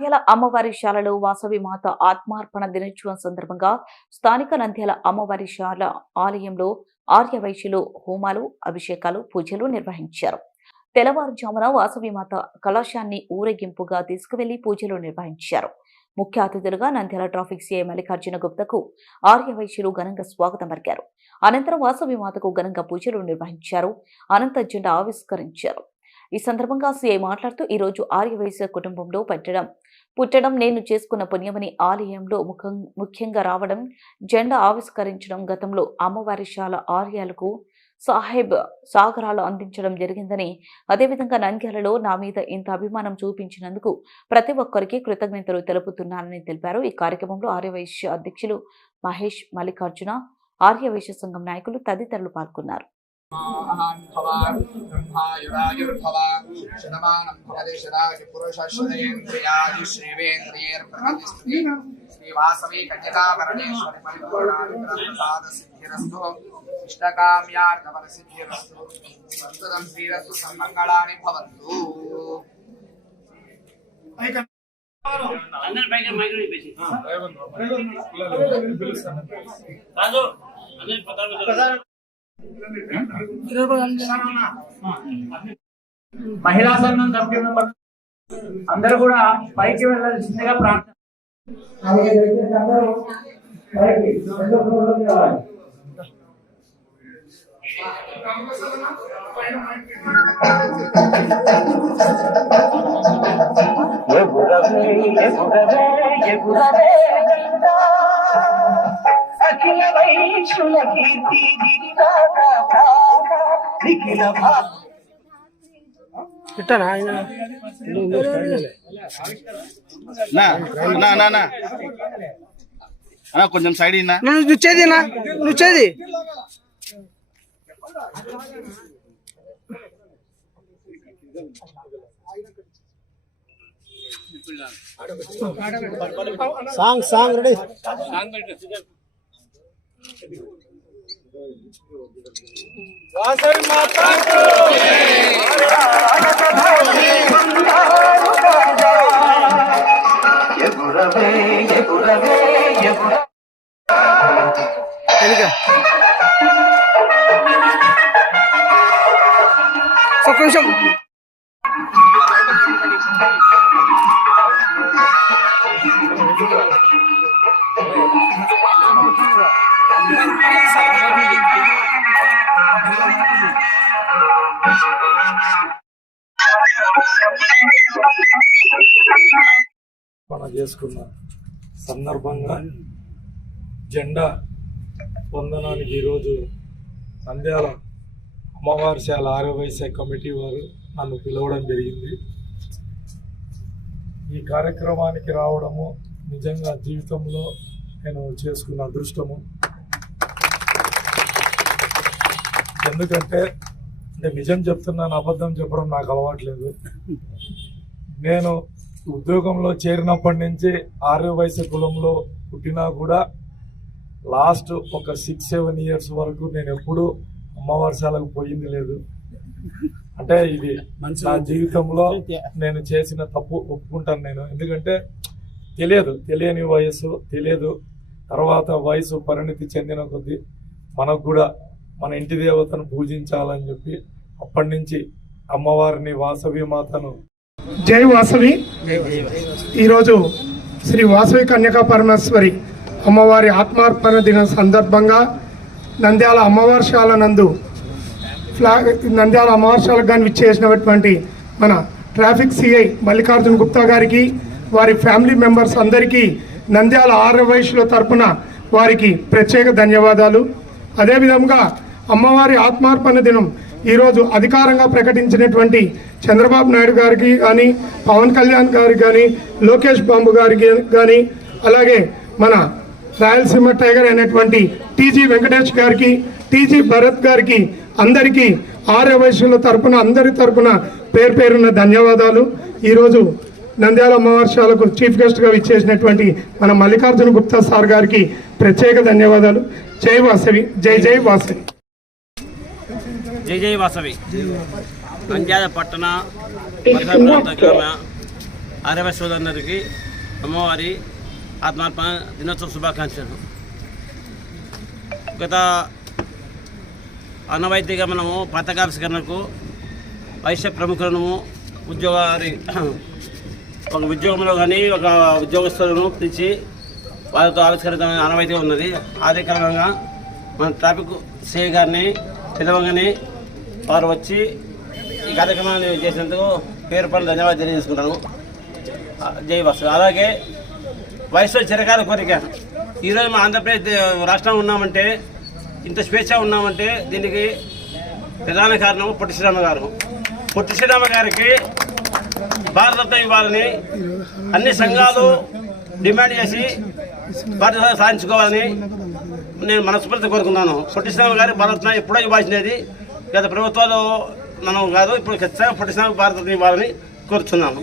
నంద్యాల అమ్మవారి శాలలో వాసవి మాత ఆత్మార్పణ దినోత్సవం సందర్భంగా స్థానిక నంద్యాల అమ్మవారి శాల ఆలయంలో ఆర్యవైశ్యులు హోమాలు, అభిషేకాలు, పూజలు నిర్వహించారు. తెల్లవారుజామున వాసవి మాత కలశాన్ని ఊరేగింపుగా తీసుకువెళ్లి పూజలు నిర్వహించారు. ముఖ్య అతిథులుగా నంద్యాల ట్రాఫిక్ సిఐ మల్లికార్జున గుప్తకు ఆర్యవైశ్యులు ఘనంగా స్వాగతం పలికారు. అనంతరం వాసవి మాతకు ఘనంగా పూజలు నిర్వహించారు. అనంత జెండా ఆవిష్కరించారు. ఈ సందర్భంగా సీఐ మాట్లాడుతూ ఈ రోజు ఆర్యవైశ్య కుటుంబంలో పుట్టడం నేను చేసుకున్న పుణ్యమని, ఆలయంలో ముఖ్యంగా రావడం, జెండా ఆవిష్కరించడం, గతంలో అమ్మవారి శాల ఆర్యాలకు సాహెబ్ సాగరాలు అందించడం జరిగిందని, అదేవిధంగా నంద్యాలలో నా మీద ఇంత అభిమానం చూపించినందుకు ప్రతి ఒక్కరికి కృతజ్ఞతలు తెలుపుతున్నానని తెలిపారు. ఈ కార్యక్రమంలో ఆర్యవైశ్య అధ్యక్షులు మహేష్, మల్లికార్జున, ఆర్యవైశ్య సంఘం నాయకులు తదితరులు పాల్గొన్నారు. మహిళా సంఘం కమిటీ మెంబర్ అందరూ కూడా పైకి వెళ్ళాల్సిందిగా ప్రార్థన. అఖిల వైశ్యుల కీర్తి కొంచెం సైడ్ నుచ్చేది సాంగ్ రెడీ. వాసవి మాతకు కొంచెం చేసుకున్న సందర్భంగా జెండా వందనానికి ఈరోజు నంద్యాల అమ్మవారి శాల ఆర్యవైశ్య కమిటీ వారు నన్ను పిలవడం జరిగింది. ఈ కార్యక్రమానికి రావడము నిజంగా జీవితంలో నేను చేసుకున్న అదృష్టము. ఎందుకంటే నిజం చెప్తున్నాను, అబద్ధం చెప్పడం నాకు అలవాట్లేదు. నేను ఉద్యోగంలో చేరినప్పటి నుంచి ఆర్యవైశ్య కులంలో పుట్టినా కూడా లాస్ట్ ఒక 6-7 ఇయర్స్ వరకు నేను ఎప్పుడూ అమ్మవారి శాలకు పోయింది లేదు. అంటే ఇది నా జీవితంలో నేను చేసిన తప్పు ఒప్పుకుంటాను నేను. ఎందుకంటే తెలియని వయసు తెలియదు. తర్వాత వయసు పరిణితి చెందిన కొద్దీ మనకు కూడా మన ఇంటి దేవతను పూజించాలని చెప్పి అప్పటి నుంచి అమ్మవారిని వాసవి మాతను జై వాసవి. ఈరోజు శ్రీ వాసవి కన్యకా పరమేశ్వరి అమ్మవారి ఆత్మార్పణ దిన సందర్భంగా నంద్యాల అమ్మవారి శాల నందు నంద్యాల అమ్మవారి శాలకు కానీ విచ్చేసినటువంటి మన ట్రాఫిక్ సిఐ మల్లికార్జున గుప్తా గారికి, వారి ఫ్యామిలీ మెంబర్స్ అందరికీ నంద్యాల ఆర్యవైశ్యుల తరపున వారికి ప్రత్యేక ధన్యవాదాలు. అదేవిధంగా అమ్మవారి ఆత్మార్పణ దినం ఈరోజు అధికారంగా ప్రకటించినటువంటి చంద్రబాబు నాయుడు గారికి కానీ, పవన్ కళ్యాణ్ గారికి కానీ, లోకేష్ బాబు గారికి కానీ, అలాగే మన రాయలసీమ టైగర్ అయినటువంటి టీజీ వెంకటేష్ గారికి, టీజీ భరత్ గారికి, అందరికీ ఆర్యవైశ్యుల తరపున అందరి తరపున పేరు పేరున్న ధన్యవాదాలు. ఈరోజు నంద్యాల అమ్మవారి శాలకు చీఫ్ గెస్ట్గా విచ్చేసినటువంటి మన మల్లికార్జున గుప్తా సార్ గారికి ప్రత్యేక ధన్యవాదాలు. జై వాసవి. జై జై వాసవి. జై జై వాసవి. నంద్యాల పట్టణ గ్రామ ఆర్యవ సోదరులందరికీ అమ్మవారి ఆత్మార్పణ దినోత్సవ శుభాకాంక్షలు. గత అనవైతిగా మనము పతాకావిష్కరణకు వైశ్య ప్రముఖులను ఒక ఉద్యోగంలో కానీ ఒక ఉద్యోగస్తులను పిలిచి వారితో ఆవిష్కరణ అనవైతిగా ఉన్నది. అదే కారణంగా మన ట్రాఫిక్ సిఐ గారిని పిలవగానే వారు వచ్చి ఈ కార్యక్రమాన్ని చేసినందుకు పేరు పనులు ధన్యవాదాలు తెలియజేసుకుంటాను. జై వాసు. అలాగే వయసులో చిరకాల కోరిక. ఈరోజు మా ఆంధ్రప్రదేశ్ రాష్ట్రం ఉన్నామంటే, ఇంత స్వేచ్ఛ ఉన్నామంటే దీనికి ప్రధాన కారణం పొట్టి శ్రీరామ గారు. పొట్టి శ్రీరామ గారికి భారతరత్న ఇవ్వాలని అన్ని సంఘాలు డిమాండ్ చేసి భారతరత్న సాధించుకోవాలని నేను మనస్ఫూర్తి కోరుకున్నాను. పొట్టి శ్రీరామ గారి భారతరత్న ఎప్పుడో ఇవ్వాల్సినది. గత ప్రభుత్వాలు మనం కాదు, ఇప్పుడు ఖచ్చితంగా పొట్టి శ్రీరామ భారతరత్న ఇవ్వాలని కోరుతున్నాను.